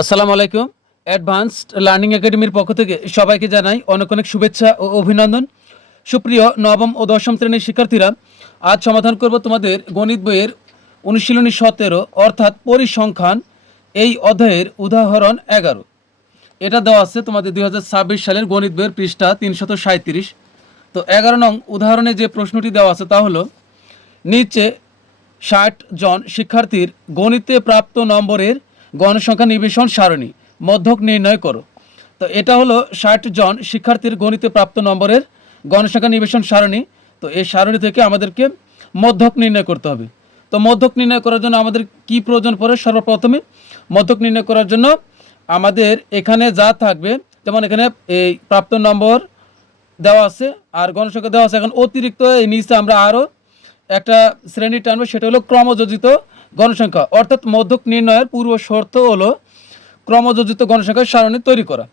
আসসালামু আলাইকুম। Advanced learning একাডেমির পক্ষ থেকে সবাইকে জানাই অনেক অনেক শুভেচ্ছা ও অভিনন্দন। সুপ্রিয় নবম ও দশম শ্রেণীর শিক্ষার্থীরা, আজ সমাধান করব তোমাদের গণিত বইয়ের অনুশীলনী 17 অর্থাৎ পরিসংখ্যান এই অধ্যায়ের উদাহরণ 11। এটা দেওয়া আছে তোমাদের 2026 সালের গণিত বইয়ের পৃষ্ঠা 337। তো 11 নং উদাহরণে যে প্রশ্নটি দেওয়া আছে তা হলো, নিচে 60 জন শিক্ষার্থীর গণিতে প্রাপ্ত নম্বরের গণসংখ্যা নিবেশন সারণী মধ্যক নির্ণয় করো। তো এটা হলো 60 জন শিক্ষার্থীর গণিতে প্রাপ্ত নম্বরের গণসংখ্যা নিবেশন সারণী। তো এই সারণী থেকে আমাদেরকে মধ্যক নির্ণয় করতে হবে। তো মধ্যক নির্ণয় করার জন্য আমাদের কি প্রয়োজন পড়ে? সর্বপ্রথমে মধ্যক নির্ণয় করার জন্য আমাদের এখানে যা থাকবে, যেমন এখানে এই প্রাপ্ত নম্বর দেওয়া আছে আর গণসংখ্যা দেওয়া আছে। এখন অতিরিক্ত এই নিচে আমরা আরও একটা শ্রেণী টানবো, সেটা হলো ক্রমযোজিত গণসংখ্যা, অর্থাৎ মধ্যক নির্ণয়ের পূর্ব শর্ত হলো ক্রমযোজিত গণসংখ্যার সারণী তৈরি করা।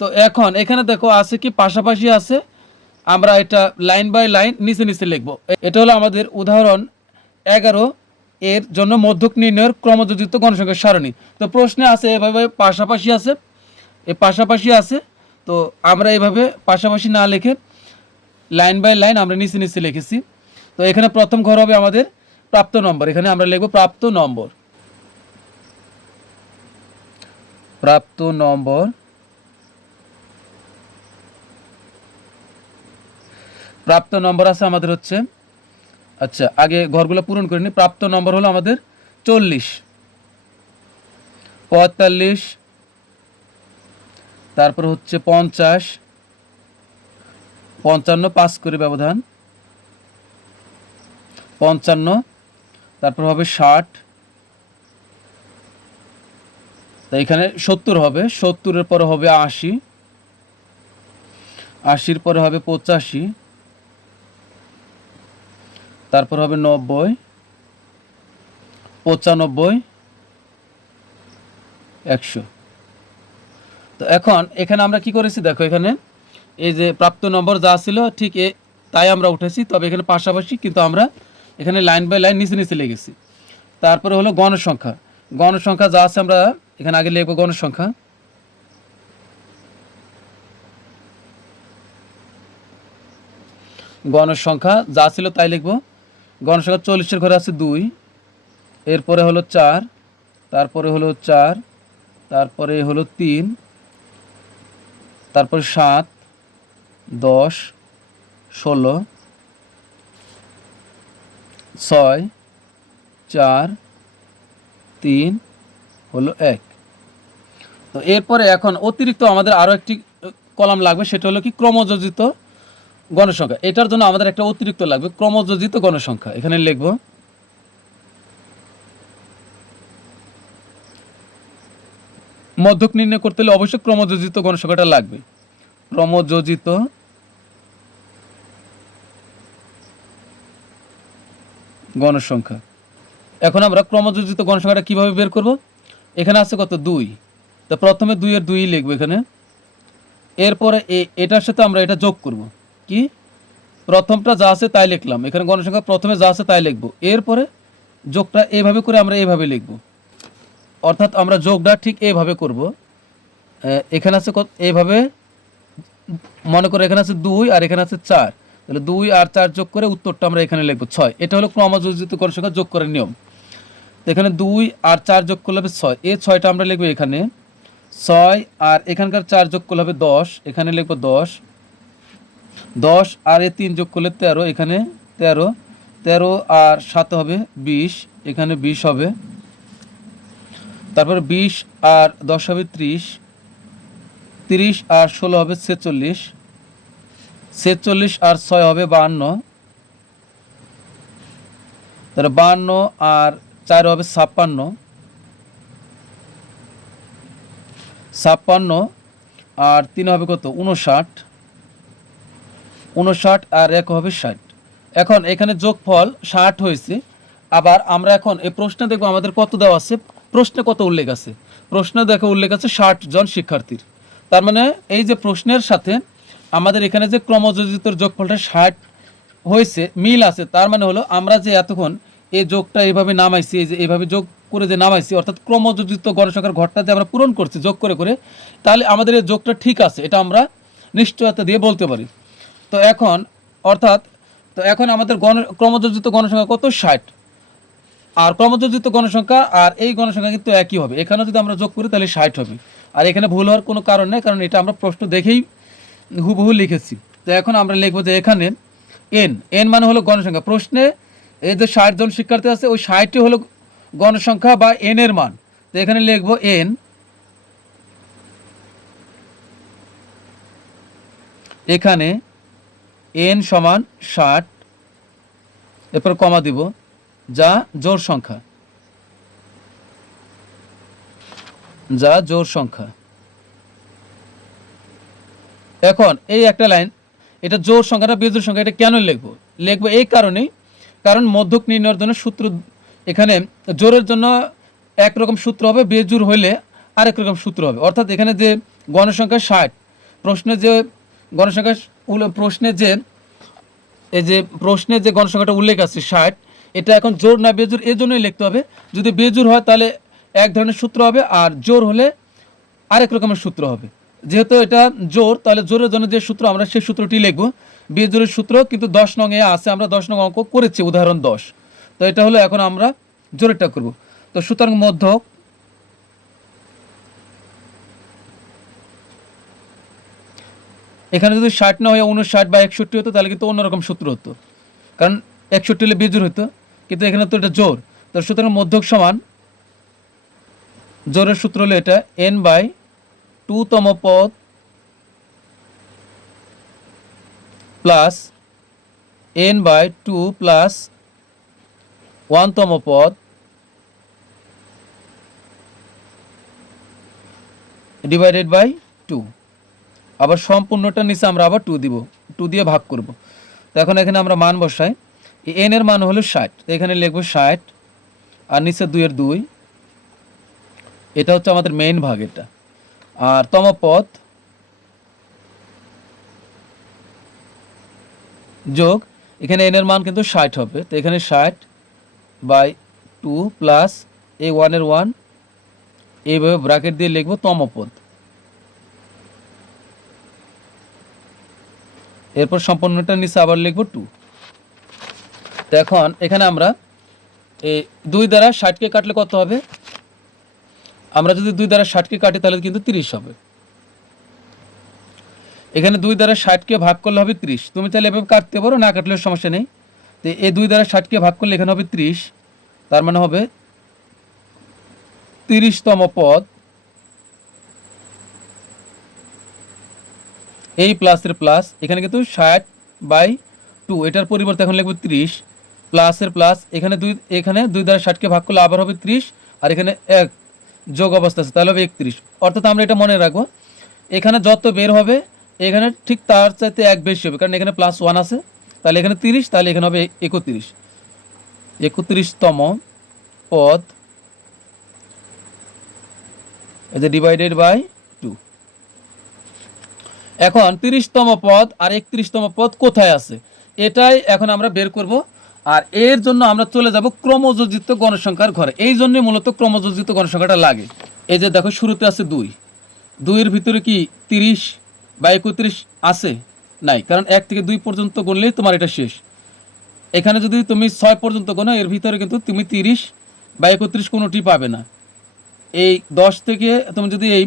তো এখন এখানে দেখো আছে কি পাশাপাশি আছে, আমরা এটা লাইন বাই লাইন নিচে নিচে লিখব। এটা হলো আমাদের উদাহরণ 11 এর জন্য মধ্যক নির্ণয়ের ক্রমযোজিত গণসংখ্যার সারণী। তো প্রশ্নে আছে এভাবে পাশাপাশি আছে, এই পাশাপাশি আছে। তো আমরা এভাবে পাশাপাশি না লিখে লাইন বাই লাইন আমরা নিচে নিচে লিখেছি। তো এখানে প্রথম ঘর হবে আমাদের প্রাপ্ত নম্বর, এখানে আমরা লিখব প্রাপ্ত নম্বর। প্রাপ্ত নম্বর, প্রাপ্ত নম্বর আছে আমাদের হচ্ছে, আচ্ছা আগে ঘরগুলো পূরণ করে নিই। প্রাপ্ত নম্বর হলো আমাদের 40, 45, তারপর হচ্ছে 50, 55 5 করে ব্যবধান, 55, তারপর হবে 60, তো এখানে 70 হবে, 70-এর পরে হবে 80, 80-র পরে হবে 85, তারপর হবে 90, 95, 100। তো এখন এখানে আমরা কি করেছি দেখো, এখানে এই যে প্রাপ্ত নম্বর যা ছিল ঠিক তাই আমরা উঠেছি, তবে এখানে পাশাপাশি কিন্তু আমরা এখানে লাইন বাই লাইন নিচে নিচে লিখেছি। তারপরে হলো গণসংখ্যা, গণসংখ্যা যা আছে আমরা এখানে আগে লিখব গণসংখ্যা। গণসংখ্যা যা ছিল তাই লিখব। গণসংখ্যা 40-এর ঘরে আছে 2, এরপরে হলো 4, তারপরে হলো 4, তারপরে হলো 3, তারপরে 7, 10, 16, 6, 4, 3 হলো 1। তো এরপরে এখন অতিরিক্ত আমাদের আরও একটি কলাম লাগবে, সেটা হলো কি ক্রমযোজিত গণসংখ্যা। এটার জন্য আমাদের একটা অতিরিক্ত লাগবে ক্রমযোজিত গণসংখ্যা, এখানে লিখব। মধ্যক নির্ণয় করতে হলে অবশ্যই ক্রমযোজিত গণসংখ্যাটা লাগবে, ক্রমযোজিত গণসংখ্যা। এখন আমরা ক্রমযোজিত গণসংখ্যাটা কিভাবে বের করব? এখানে আছে কত? 2, তো প্রথমে 2-এর 2 লিখব এখানে, এরপরে এটার সাথে আমরা এটা যোগ করব। কি? প্রথমটা যা আছে তাই লিখলাম, এখানে গণসংখ্যা প্রথমে যা আছে তাই লিখব, এরপরে যোগটা এইভাবে করে আমরা এইভাবে লিখব, অর্থাৎ আমরা যোগটা ঠিক এইভাবে করব। এখানে আছে কত? এইভাবে মনে করে এখানে আছে 2 আর এখানে আছে 4, তাহলে 2 আর 4 যোগ করে উত্তরটা আমরা এখানে লিখব 6। এটা হলো ক্রমযোজিত গণসংখ্যা যোগ করার নিয়ম। তো এখানে 2 আর 4 যোগ করলে হবে 6, এই 6টা আমরা লিখব এখানে 6, আর এখানকার 4 যোগ করলে হবে 10, এখানে লিখব 10, 10 আর 3 যোগ করলে 13, এখানে 13, 13 আর 7 হবে 20, এখানে 20 হবে। তারপর 20 আর 10 হবে 30, 30 আর 16 হবে 46, 46 আর 6 হবে 52, তাহলে 52 আর 4 হবে 56, 56 আর 3 হবে কত? 59, 59 আর 1 হবে 60। এখন এখানে যোগফল 60 হয়েছে। আবার আমরা এখন এই প্রশ্নে দেখব আমাদের কত দেওয়া আছে, প্রশ্নে কত উল্লেখ আছে। প্রশ্নে দেখো উল্লেখ আছে 60 জন শিক্ষার্থীর। তার মানে এই যে প্রশ্নের সাথে আমাদের এখানে যে ক্রমযোজিত যোগফলটা 60 হয়েছে, মিল আছে। তার মানে হলো আমরা যে এতক্ষণ এই যোগটা এইভাবে নামাইছি, এই যে এইভাবে যোগ করে যে নামাইছি, অর্থাৎ ক্রমযোজিত গণসংখ্যার ঘরটা যে আমরা পূরণ করছি যোগ করে করে, তাহলে আমাদের এই যোগটা ঠিক আছে, এটা আমরা নিশ্চয়তা দিয়ে বলতে পারি। তো এখন অর্থাৎ এখন আমাদের ক্রমযোজিত গণসংখ্যা কত? 60। আর ক্রমযোজিত গণসংখ্যা আর এই গণসংখ্যা কিন্তু একই হবে, এখানে যদি আমরা যোগ করি তাহলে 60 হবে। আর এখানে ভুল হওয়ার কোনো কারণ নেই, কারণ এটা আমরা প্রশ্ন দেখেই হুবহু লিখেছি। তো এখন আমরা লিখবো যে এখানে এন মানে হলো গণসংখ্যা। প্রশ্নে এই যে 60 জন শিক্ষার্থী আছে, ওই 60টি হলো গণসংখ্যা বা এন এর মান। তো এখানে লিখবো এন, এখানে এন সমান 60, এরপর কমা দিব, যা জোড় সংখ্যা, যা জোড় সংখ্যা। এখন এই একটা লাইন, এটা জোড় সংখ্যাটা বিজোড় সংখ্যা, এটা কেন লিখবো? লিখবো এই কারণেই, কারণ মধ্যক নির্ণয়ের জন্য সূত্র, এখানে জোড়ের জন্য একরকম সূত্র হবে, বেজোড় হইলে আরেক রকম সূত্র হবে। অর্থাৎ এখানে যে গণসংখ্যা 60, প্রশ্নে যে গণসংখ্যা প্রশ্নে যে এই যে প্রশ্নে যে গণসংখ্যাটা উল্লেখ আছে 60, এটা এখন জোড় না বেজোড় এই জন্যই লিখতে হবে। যদি বেজোড় হয় তাহলে এক ধরনের সূত্র হবে, আর জোড় হলে আরেক রকমের সূত্র হবে। যেহেতু এটা জোড়, তাহলে জোড়ের জন্য যে সূত্র আমরা সেই সূত্রটি লিখবো। বেজোড়ের সূত্র কিন্তু 10 নং এ আছে, আমরা 10 নং অঙ্ক করেছি, উদাহরণ 10। তো এটা হলো, এখন আমরা জোড়েরটা করব। তো সুতরাং মধ্যক এখানে যদি 60 না হয় 59 বা 61 হতো তাহলে কিন্তু অন্যরকম সূত্র হতো, কারণ 61 হলে বেজোড় হতো, কিন্তু এখানে তো এটা জোড়। তো সুতরাং মধ্যক সমান, জোড়ের সূত্র হলো এটা n/2 তম পদ প্লাস n/2 প্লাস 1 তম পদ ডিভাইডেড বাই 2। আবার সম্পূর্ণটা নিচে আমরা আবার 2 দিব, 2 দিয়ে ভাগ করব। তো এখন এখানে আমরা মান বসাই, এন এর মান হলো 60, এখানে লিখব 60 আর নিচে 2 এর 2, এটা হচ্ছে আমাদের মেইন ভাগ এটা। আর তম পদ যোগ, এখানে এন এর মান কিন্তু 60 হবে, তো এখানে 60/2 প্লাস এই 1 এর 1, এইভাবে ব্র্যাকেট দিয়ে লিখব তম পদ। এরপর সম্পূর্ণটা নিচে আবার লিখব 2। তো এখন এখানে আমরা এই 2 দ্বারা 60কে কাটলে কত হবে? আমরা যদি 2 দ্বারা 60কে কাটি তাহলে কিন্তু 30 হবে। এখানে 2 দ্বারা 60কে ভাগ করলে হবে 30। তুমি তাহলে এভাবে কাটতে পারো, না কাটলেও সমস্যা নেই। তো এই 2 দ্বারা 60কে ভাগ করলে এখানে হবে 30, তার মানে হবে 30তম পদ, এই প্লাসের প্লাস, এখানে কিন্তু 60/2, এটার পরিবর্তে এখন লিখব 30, প্লাসের প্লাস, এখানে 2 দ্বারা 60কে ভাগ করলে আবার হবে 30, আর এখানে 1 যোগ অবস্থা আছে, তাহলে হবে 31। অর্থাৎ আমরা এটা মনে রাখবো, এখানে যত বের হবে এখানে ঠিক তার চাইতে 1 বেশি হবে, কারণ এখানে +1 আছে, তাহলে এখানে 30, তাহলে এখানে হবে 31, 31তম পদ, এই যে ডিভাইডেড বাই 2। এখন 30তম পদ আর 31তম পদ কোথায় আছে, এটাই এখন আমরা বের করব। আর এর জন্য আমরা চলে যাব ক্রমযোজিত গণসংখ্যার ঘরে। এই জন্যই মূলত ক্রমযোজিত গণসংখ্যাটা লাগে। এই যে দেখো, শুরুতে আছে 2, 2 এর ভিতরে কি 30/31 আছে? নাই, কারণ 1 থেকে 2 পর্যন্ত গুনলেই তোমার এটা শেষ। এখানে যদি তুমি 6 পর্যন্ত গোনো, এর ভিতরে কিন্তু তুমি 30/31 কোনোটি পাবে না। এই 10 থেকে তুমি যদি এই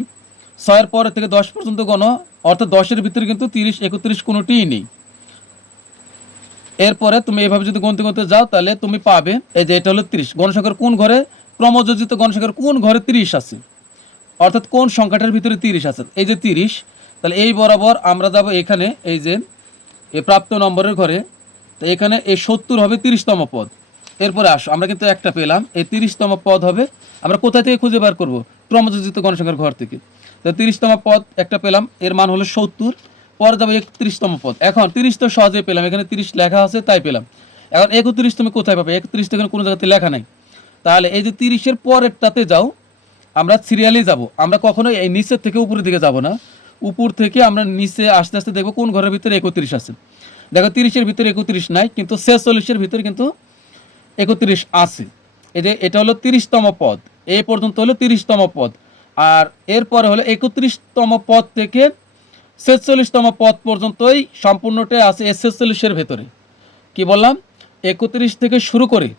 6 পরে থেকে 10 পর্যন্ত গণো, অর্থাৎ 10-এর ভিতরে কিন্তু 30/31 কোনোটিই নেই। এরপরে তুমি এভাবে যদি গুনতে গুনতে যাও তাহলে তুমি পাবে, এই যে এটা হলো 30। গণসংখ্যার কোন ঘরে, ক্রমযোজিত গণসংখ্যার কোন ঘরে 30 আছে, অর্থাৎ কোন সংখ্যাটার ভিতরে 30 আছে, এই যে 30। তাহলে এই বরাবর আমরা যাব এখানে, এই যে এই প্রাপ্ত নম্বরের ঘরে। তো এখানে এই 70 হবে 30তম পদ। এরপরে আসো, আমরা কিন্তু একটা পেলাম, এই 30তম পদ হবে, আমরা কোথা থেকে খুঁজে বার করব? ক্রমযোজিত গণসংখ্যার ঘর থেকে। তো 30তম পদ একটা পেলাম, এর মান হলো 70। পরে যাবে 31তম পদ। এখন 30 তো সহজেই পেলাম, এখানে 30 লেখা আছে তাই পেলাম। এখন 31 তুমি কোথায় পাবে? 31 তো এখানে কোনো জায়গাতে লেখা নাই। তাহলে এই যে 30-এর পরেরটাতে যাও, আমরা সিরিয়ালি যাব, আমরা কখনো এই নিচের থেকে উপরের দিকে যাব না, উপর থেকে আমরা নিচে আস্তে আস্তে দেখবো কোন ঘরের ভিতরে 31 আছে। দেখো 30-এর ভিতরে 31 নাই, কিন্তু 46-এর ভিতরে কিন্তু 31 আছে। এটা হলো 30তম পদ, এই পর্যন্ত হলো 30তম পদ। আর এরপরে হলো 31তম পদ থেকে 46তম পদ পর্যন্তই সম্পূর্ণটাই আছে এই 46-এর ভেতরে। কি বললাম? 31 থেকে শুরু করে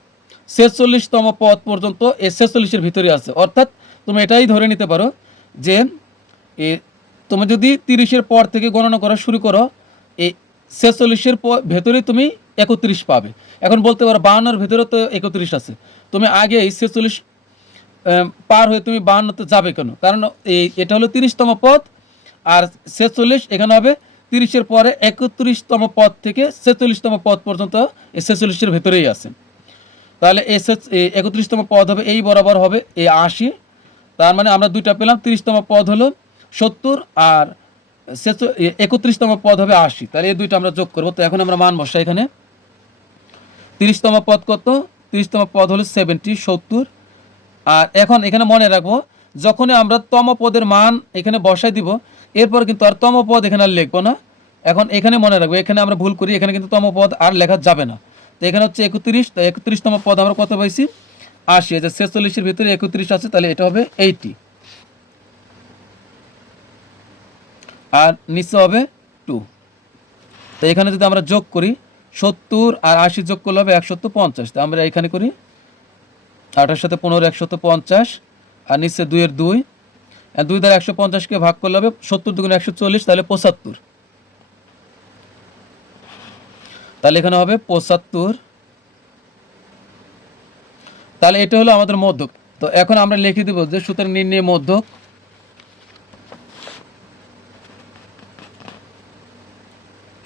46তম পদ পর্যন্ত এই 46-এর ভিতরে আছে। অর্থাৎ তুমি এটাই ধরে নিতে পারো যে তুমি যদি 30-এর পর থেকে গণনা করা শুরু করো, এই 46-এর ভেতরে তুমি 31 পাবে। এখন বলতে পারো 52-এর ভেতরে তো 31 আছে, তুমি আগে এই 46 পার হয়ে তুমি 52-তে যাবে কেন? কারণ এটা হলো 30তম পদ, আর 46 এখানে হবে 30-এর পরে 31তম পদ থেকে 46তম পদ পর্যন্ত এই 46-এর ভেতরেই আছে। তাহলে এই 31তম পদ হবে এই বরাবর হবে এই 80। তার মানে আমরা দুইটা পেলাম, 30তম পদ হলো 70 আর 31তম পদ হবে 80। তাহলে এই দুইটা আমরা যোগ করবো। তো এখন আমরা মান বসাই এখানে। 30তম পদ কত? 30তম পদ হলো 70। আর এখন এখানে মনে রাখবো, যখনই আমরা তম পদের মান এখানে বসাই দিব, এরপর কিন্তু আর তম পদ এখানে আর লিখবো না। এখন এখানে মনে রাখবো, এখানে আমরা ভুল করি, এখানে কিন্তু তম পদ আর লেখা যাবে না। তো এখানে হচ্ছে 31, তো 31তম পদ আমরা কত পাইছি? 80। যে 46-এর ভিতরে 31 আছে, তাহলে এটা হবে 80, আর নিচে হবে 2। তো এখানে যদি আমরা যোগ করি, 70 আর 80 যোগ করলে হবে 150। তো আমরা এখানে করি 8-এর সাথে 15 150, আর নিচে 2-এর 2, 2 দ্বারা 150-কে ভাগ করলে হবে 70 দুগুণে 140, তাহলে 75। তাহলে এখানে হবে 75। তাহলে এটা হলো আমাদের মধ্যক। তো এখন আমরা লিখে দেব যে সুতরাং নির্ণয় মধ্যক।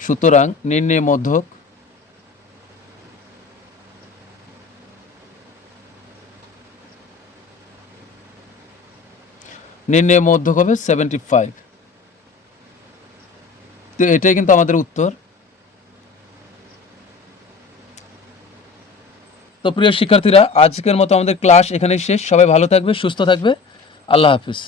সুতরাং নির্ণয় মধ্যক নির্ণয় মধ্যক হবে 75। তো এটাই কিন্তু আমাদের উত্তর। তো প্রিয় শিক্ষার্থীরা, আজকের মতো আমাদের ক্লাস এখানেই শেষ। সবাই ভালো থাকবে, সুস্থ থাকবে। আল্লাহ হাফিজ।